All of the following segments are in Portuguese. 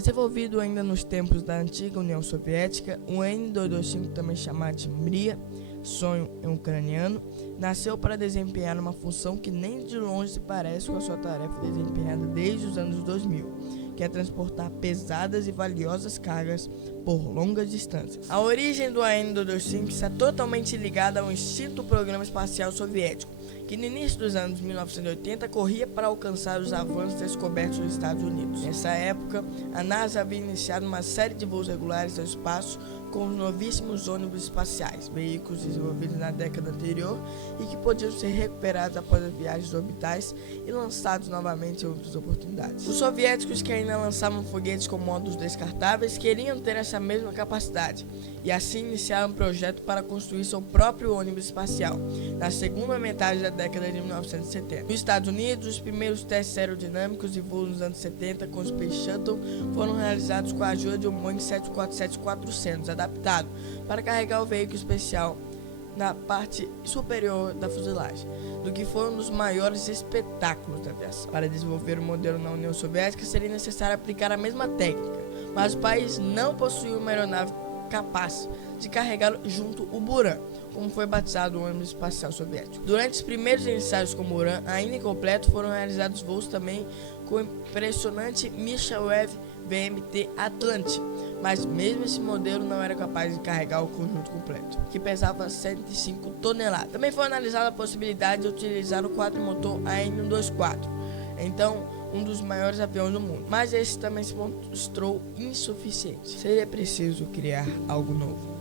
Desenvolvido ainda nos tempos da antiga União Soviética, o N-225, também chamado de Mriya, sonho em ucraniano, nasceu para desempenhar uma função que nem de longe se parece com a sua tarefa desempenhada desde os anos 2000, que é transportar pesadas e valiosas cargas por longas distâncias. A origem do AN-225 está totalmente ligada ao extinto programa espacial soviético, que no início dos anos 1980 corria para alcançar os avanços descobertos nos Estados Unidos. Nessa época, a NASA havia iniciado uma série de voos regulares ao espaço com os novíssimos ônibus espaciais, veículos desenvolvidos na década anterior e que podiam ser recuperados após as viagens orbitais e lançados novamente em outras oportunidades. Os soviéticos, que ainda lançavam foguetes com módulos descartáveis, queriam ter essa mesma capacidade e assim iniciaram um projeto para construir seu próprio ônibus espacial na segunda metade da década de 1970. Nos Estados Unidos, os primeiros testes aerodinâmicos e voos nos anos 70 com o Space Shuttle foram realizados com a ajuda de um Boeing 747-400 adaptado para carregar o veículo especial na parte superior da fuselagem, do que foi um dos maiores espetáculos da aviação. Para desenvolver o modelo na União Soviética, seria necessário aplicar a mesma técnica, mas o país não possuía uma aeronave capaz de carregar junto o Buran, como foi batizado o ônibus espacial soviético. Durante os primeiros ensaios com o Buran, ainda incompleto, foram realizados voos também com o impressionante Mykolaiv VMT Atlantic, mas mesmo esse modelo não era capaz de carregar o conjunto completo, que pesava 105 toneladas. Também foi analisada a possibilidade de utilizar o quadrimotor AN-124, então um dos maiores aviões do mundo, mas esse também se mostrou insuficiente. Seria preciso criar algo novo.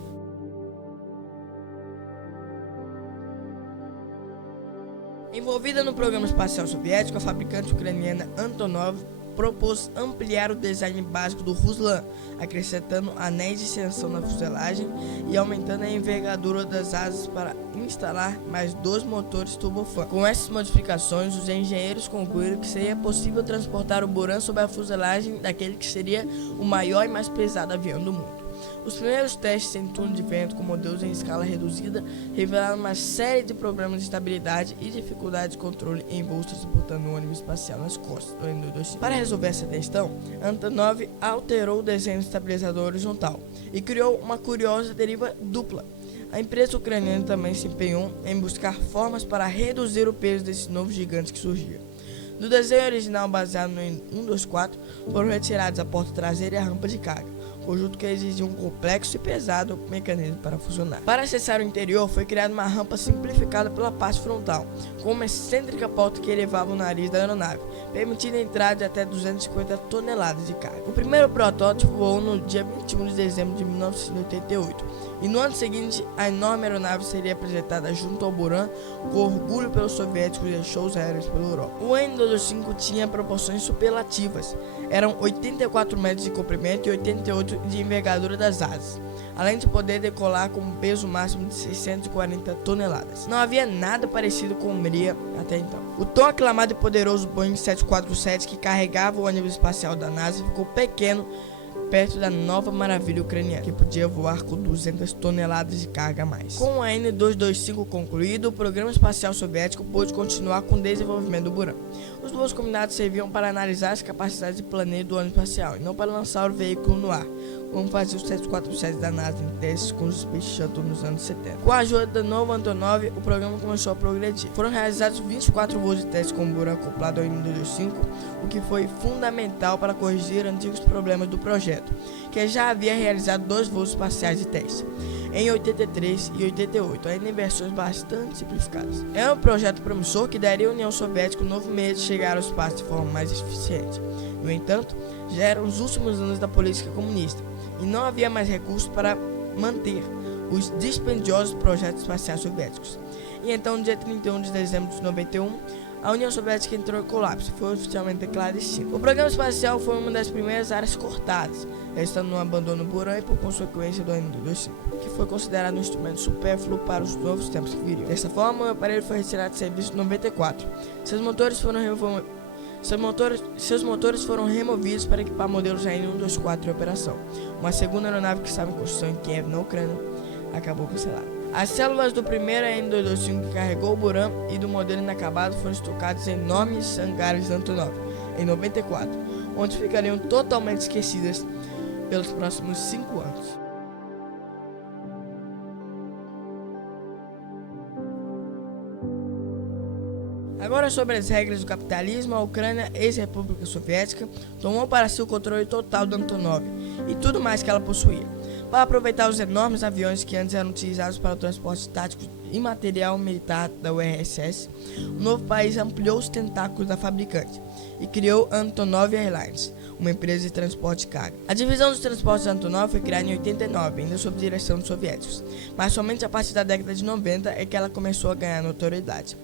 Envolvida no programa espacial soviético, a fabricante ucraniana Antonov propôs ampliar o design básico do Ruslan, acrescentando anéis de extensão na fuselagem e aumentando a envergadura das asas para instalar mais 2 motores turbofan. Com essas modificações, os engenheiros concluíram que seria possível transportar o Buran sob a fuselagem daquele que seria o maior e mais pesado avião do mundo. Os primeiros testes em túnel de vento com modelos em escala reduzida revelaram uma série de problemas de estabilidade e dificuldade de controle em voos transportando o ônibus espacial nas costas do N-225. Para resolver essa questão, Antonov alterou o desenho do estabilizador horizontal e criou uma curiosa deriva dupla. A empresa ucraniana também se empenhou em buscar formas para reduzir o peso desse novo gigante que surgia. Do desenho original baseado no N-124, foram retirados a porta traseira e a rampa de carga, conjunto que exigia um complexo e pesado mecanismo para funcionar. Para acessar o interior, foi criada uma rampa simplificada pela parte frontal, com uma excêntrica porta que elevava o nariz da aeronave, permitindo a entrada de até 250 toneladas de carga. O primeiro protótipo voou no dia 21 de dezembro de 1988, e no ano seguinte, a enorme aeronave seria apresentada junto ao Buran, com orgulho pelos soviéticos e shows aéreos pela Europa. O N-225 tinha proporções superlativas, eram 84 metros de comprimento e 88 de envergadura das asas, além de poder decolar com um peso máximo de 640 toneladas. Não havia nada parecido com o Mriya até então. O tão aclamado e poderoso Boeing 747 que carregava o ônibus espacial da NASA ficou pequeno perto da nova maravilha ucraniana, que podia voar com 200 toneladas de carga a mais. Com o N-225 concluído, o programa espacial soviético pôde continuar com o desenvolvimento do Buran. Os voos combinados serviam para analisar as capacidades de planeio do ônibus espacial e não para lançar o veículo no ar, como fazia o 747 da NASA em testes com os Space Shuttle nos anos 70. Com a ajuda da nova Antonov, o programa começou a progredir. Foram realizados 24 voos de teste com o Buran acoplado ao N-225, o que foi fundamental para corrigir antigos problemas do projeto, que já havia realizado 2 voos espaciais de teste, em 83 e 88, ainda em versões bastante simplificadas. É um projeto promissor que daria à União Soviética um novo meio de chegar ao espaço de forma mais eficiente. No entanto, já eram os últimos anos da política comunista, e não havia mais recursos para manter os dispendiosos projetos espaciais soviéticos. E então, no dia 31 de dezembro de 91, a União Soviética entrou em colapso e foi oficialmente declarada extinta. O programa espacial foi uma das primeiras áreas cortadas, restando no abandono Buran e por consequência do N-225, que foi considerado um instrumento supérfluo para os novos tempos que viriam. Dessa forma, o aparelho foi retirado de serviço em 94. Seus motores foram removidos para equipar modelos AN-124 em operação. Uma segunda aeronave que estava em construção em Kiev, na Ucrânia, acabou cancelada. As células do primeiro N-225 que carregou o Buran e do modelo inacabado foram estocadas em enormes hangares Antonov, em 94, onde ficariam totalmente esquecidas pelos próximos 5 anos. Agora, sobre as regras do capitalismo, a Ucrânia, ex-república soviética, tomou para si o controle total do Antonov e tudo mais que ela possuía. Para aproveitar os enormes aviões que antes eram utilizados para o transporte tático e material militar da URSS, o novo país ampliou os tentáculos da fabricante e criou a Antonov Airlines, uma empresa de transporte de carga. A divisão dos transportes da Antonov foi criada em 89, ainda sob direção dos soviéticos, mas somente a partir da década de 90 é que ela começou a ganhar notoriedade.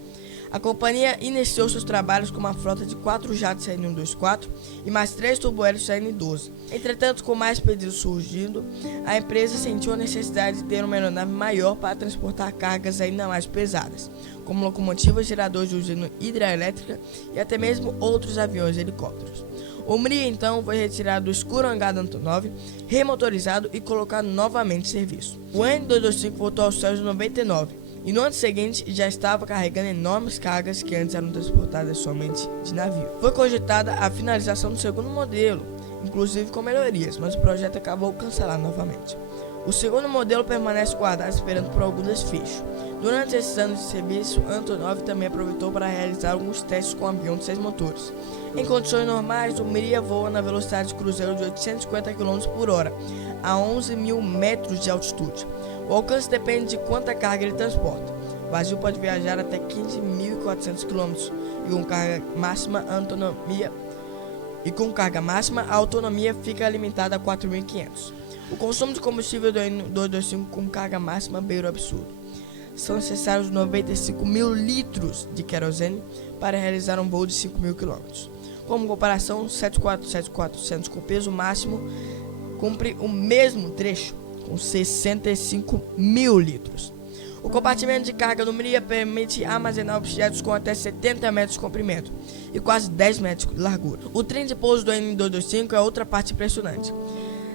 A companhia iniciou seus trabalhos com uma frota de 4 jatos CN-124 e mais 3 turbohélices CN-12. Entretanto, com mais pedidos surgindo, a empresa sentiu a necessidade de ter uma aeronave maior para transportar cargas ainda mais pesadas, como locomotivas, geradores de usina hidrelétrica e até mesmo outros aviões e helicópteros. O Mriya então foi retirado do escuro hangar da Antonov, remotorizado e colocado novamente em serviço. O N-225 voltou aos céus em 99. E no ano seguinte já estava carregando enormes cargas que antes eram transportadas somente de navio. Foi cogitada a finalização do segundo modelo, inclusive com melhorias, mas o projeto acabou cancelado novamente. O segundo modelo permanece guardado esperando por algum desfecho. Durante esses anos de serviço, a Antonov também aproveitou para realizar alguns testes com um avião de 6 motores. Em condições normais, o Mriya voa na velocidade de cruzeiro de 850 km por hora, a 11 mil metros de altitude. O alcance depende de quanta carga ele transporta. O vazio pode viajar até 15.400 km e com carga máxima, a autonomia fica limitada a 4.500. O consumo de combustível do N-225 com carga máxima beira o absurdo. São necessários 95 mil litros de querosene para realizar um voo de 5.000 km. Como comparação, o 747-400 com peso máximo cumpre o mesmo trecho, com 65 mil litros. O compartimento de carga do Mriya permite armazenar objetos com até 70 metros de comprimento e quase 10 metros de largura. O trem de pouso do N-225 é outra parte impressionante.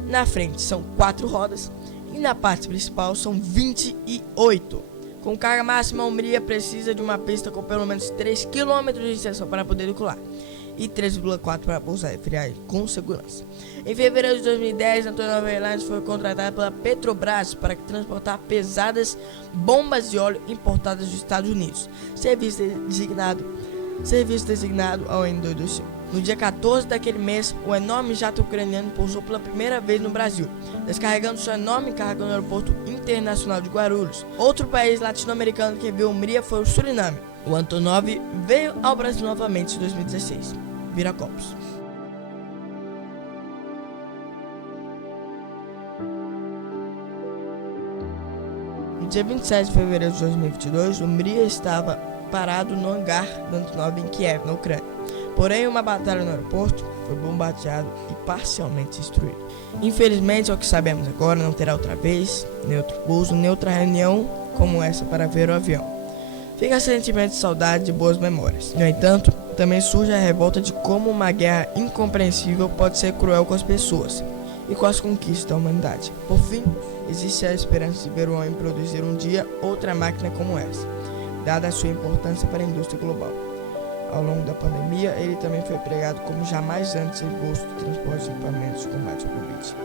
Na frente são 4 rodas e na parte principal são 28. Com carga máxima, o Mriya precisa de uma pista com pelo menos 3 km de extensão para poder decolar e 3,4 para pousar e frear com segurança. Em fevereiro de 2010, a Antonov Airlines foi contratada pela Petrobras para transportar pesadas bombas de óleo importadas dos Estados Unidos, serviço designado ao N-225. No dia 14 daquele mês, o enorme jato ucraniano pousou pela primeira vez no Brasil, descarregando sua enorme carga no aeroporto internacional de Guarulhos. Outro país latino-americano que viu o Mriya foi o Suriname. O Antonov veio ao Brasil novamente em 2016. Viracopos. No dia 27 de fevereiro de 2022, o Mriya estava parado no hangar da Antonov em Kiev, na Ucrânia. Porém, uma batalha no aeroporto foi bombardeado e parcialmente destruído. Infelizmente, ao que sabemos agora, não terá outra vez, nem outro pouso, nem outra reunião como essa para ver o avião. Fica sentimento de saudade e boas memórias. No entanto, também surge a revolta de como uma guerra incompreensível pode ser cruel com as pessoas e com as conquistas da humanidade. Por fim, existe a esperança de ver o homem produzir um dia outra máquina como essa, dada a sua importância para a indústria global. Ao longo da pandemia, ele também foi empregado como jamais antes em posto de transporte de equipamentos de combate ao Covid.